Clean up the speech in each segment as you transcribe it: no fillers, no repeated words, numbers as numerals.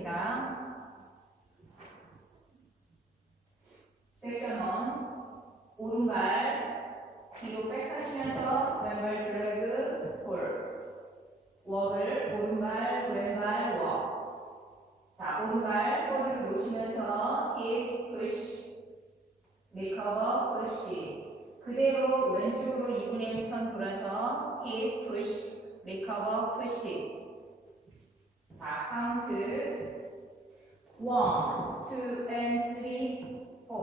보여드리겠습니다. 섹션 1. 오른발 뒤로 백 하시면서 왼발 드래그 볼. 웍을 오른발 왼발 웍. 자, 오른발 포드 놓으시면서 힙 푸시. 리커버 푸시. 그대로 왼쪽으로 2분의 1 턴 돌아서 힙 푸시. 리커버 푸시. 자, 카운트 1, 2 and 3, 4,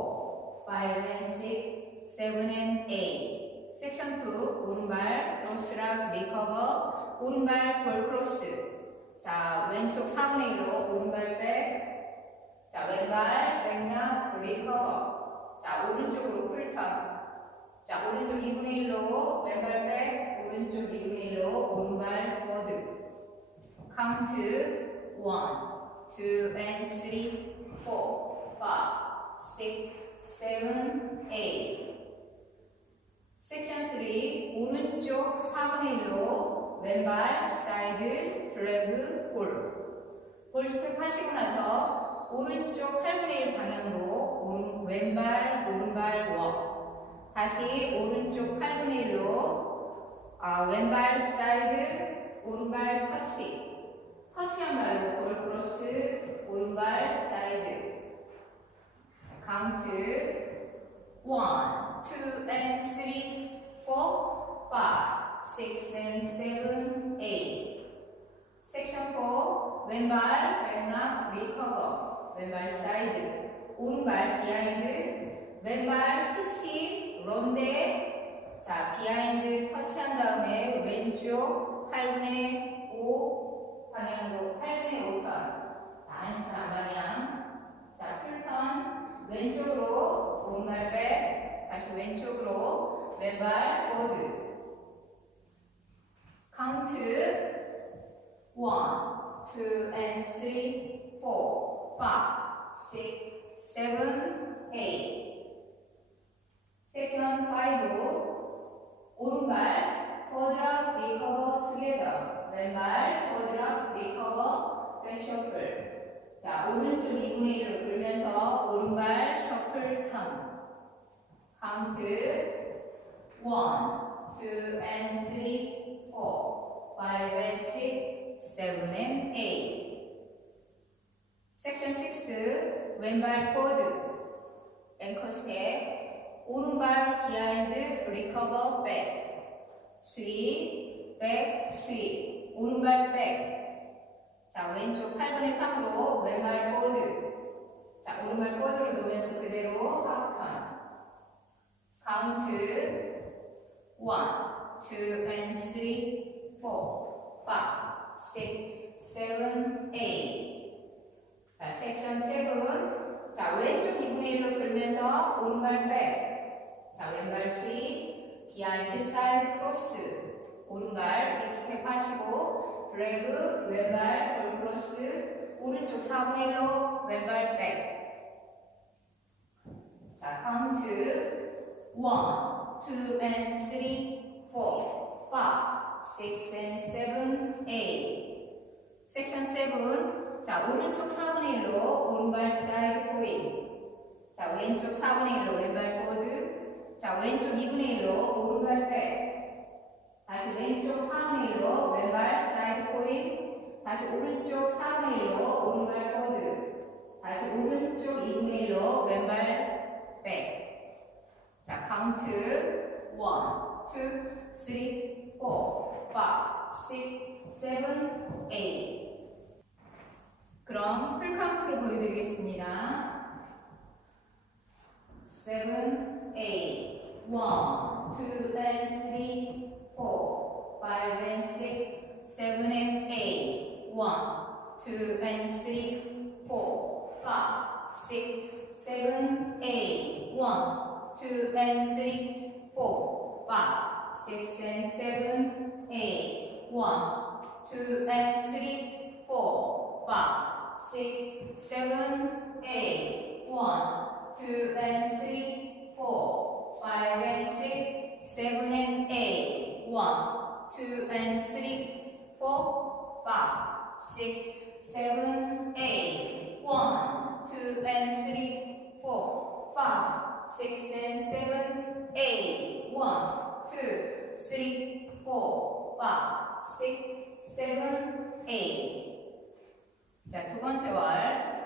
5 and 6, 7 and 8. 섹션 2 오른발 크로스락 리커버 오른발 볼 크로스. 자, 왼쪽 4분의 1로 오른발 백. 자, 왼발 백락 리커버. 자, 오른쪽으로 풀턴. 자, 오른쪽 2분의 1로 왼발 백, 오른쪽 2분의 1로 오른발 포드. 카운트 1, 2 and 3, 4, 5, 6, 7, 8. 섹션 3 오른쪽 4분의 1로 왼발 사이드 드래그 볼 스텝 하시고 나서 오른쪽 8분의 1 방향으로 왼발 오른발 웍. 다시 오른쪽 8분의 1로 왼발 사이드 오른발 터치. 터치한 발로 볼 크로스 오른발 사이드. 자, 카운트 1, 2 and 3, 4, 5, 6 and 7, 8. 섹션 4 왼발 백락 리커버 왼발 사이드 오른발 비하인드 왼발 히치 런데. 자, 비하인드 터치한 다음에 왼쪽 8분의 5 방향으로 8분의 5턴. 안심 안방향. 자, 풀턴 왼쪽으로 오른발 백. 다시 왼쪽으로 왼발 포드. 카운트 1, 2 and 3, 4, 5, 6, 7, 8. 섹션 5 오른발 포드락 리커버 투게더 왼발 포드락 리커버 백셔플. 자, 오른쪽 2분의 1로 돌면서 오른발 셔플 턴. 카운트 1, 2 and 3, 4, 5 and 6, 7 and 8. 섹션 6 왼발 포드 앵커 스텝 오른발 비하인드 리커버 백 3, 백 3 오른발 백. 자, 왼쪽 8분의 3으로 왼발 포드. 자, 오른발 포드로 놓으면서 그대로 하프턴. 카운트 1, 2 and 3, 4, 5, 6, 7, 8. 자, 섹션 7. 자, 왼쪽 2분의 1로 돌면서 오른발 백. 자, 왼발 스윗 비하인드 사이드 크로스. 오른발 빅스텝 하시고 드래그 왼발 볼 크로스 오른쪽 4분의 1로 왼발 백. 자, 카운트 1, 2 and 3, 4, 5, 6 and 7, 8. 섹션 7. 자, 오른쪽 4분의 1로 오른발 사이드 포인. 자, 왼쪽 4분의 1로 왼발 포드. 자, 왼쪽 2분의 1로 오른발 백. 다시 왼쪽 4분의 1로 왼발 사이드 포인. 다시 오른쪽 4분의 1로 오른발 포드. 다시 오른쪽 2분의 1로 왼발 백. 자, 카운트 1, 2, 3, 4, 5, 6, 7, 8. 그럼 풀카운트로 보여드리겠습니다. 7, 8, 1, 2 and 3, 4, 5 and 6, 7 and 8. 1, 2 and 3, 4, 5, 6, 7, 8. 1, 2 and 3, 4, 5, 6 and 7, 8. 1, 2 and 3, 4, 5, 6, 7, 8. 1, 2 and 3, 4, 5 and 6, 7 and 8. 1, 2 and 3, 4, 5, 6, 7, 8. 3, 4, 5, 6, 7, 8. 자, 두 번째 월.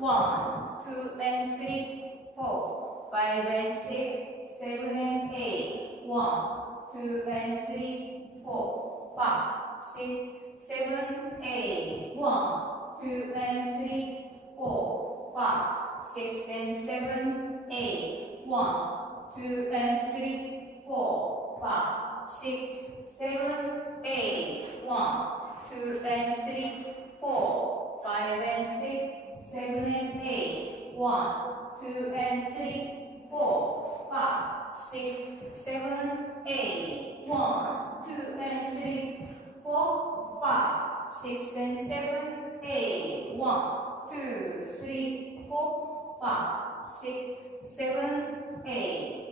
1, 2, and 3, 4, 5, and 6, 7, and 8. 1, 2, and 3, 4, 5, 6, 7, 8. 1, 2, and 3, 4, 5, 6, and 7, 8. 1, 2, and 3, 4, 5, 6, 7, 8. 1, 2, and 3, 4, 5, and 6, 7, and 8. 1, 2, and 3, 4, 5, 6, 7, 8. 1, 2, and 3, 4, 5, 6, and 7, 8. 1, 2, 3, 4, 5, 6, 7, 8.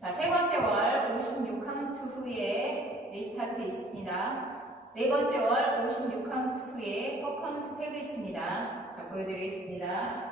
자, 세 번째 월 56카운트 후에 리스타트 있습니다. 네 번째 월 56카운트 후에 4카운트 태그 있습니다. 자, 보여드리겠습니다.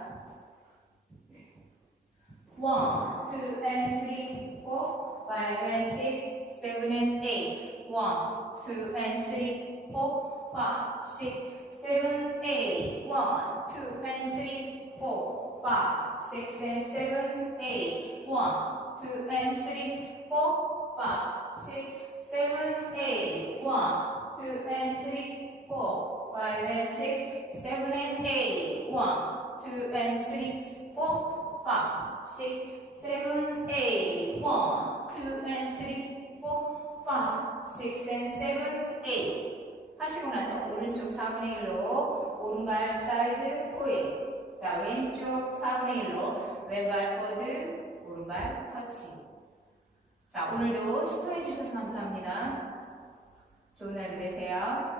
1, 2, and 3, 4, 5, and 6, 7, and 8. 1, 2, and 3, 4, 5, 6, 7, 8. 1, 2, and 3, 4, 5, 6, and 7, 8. 1, 2, and 3, 4, 5, 6, 7, 8. 1, 2, and 3, 4, 5, and 6, 7, and 8. 1, 2, and 3, 4, 5, 6, 7, 8. 1, 2, and 3, 4, 5, 6, and 7, 8. 하시고 나서 오른쪽 4분의 1로 오른발 사이드 코일. 자, 왼쪽 4분의 1로 왼발 포드, 오른발 터치. 자, 오늘도 시청해 주셔서 감사합니다. 좋은 하루 되세요.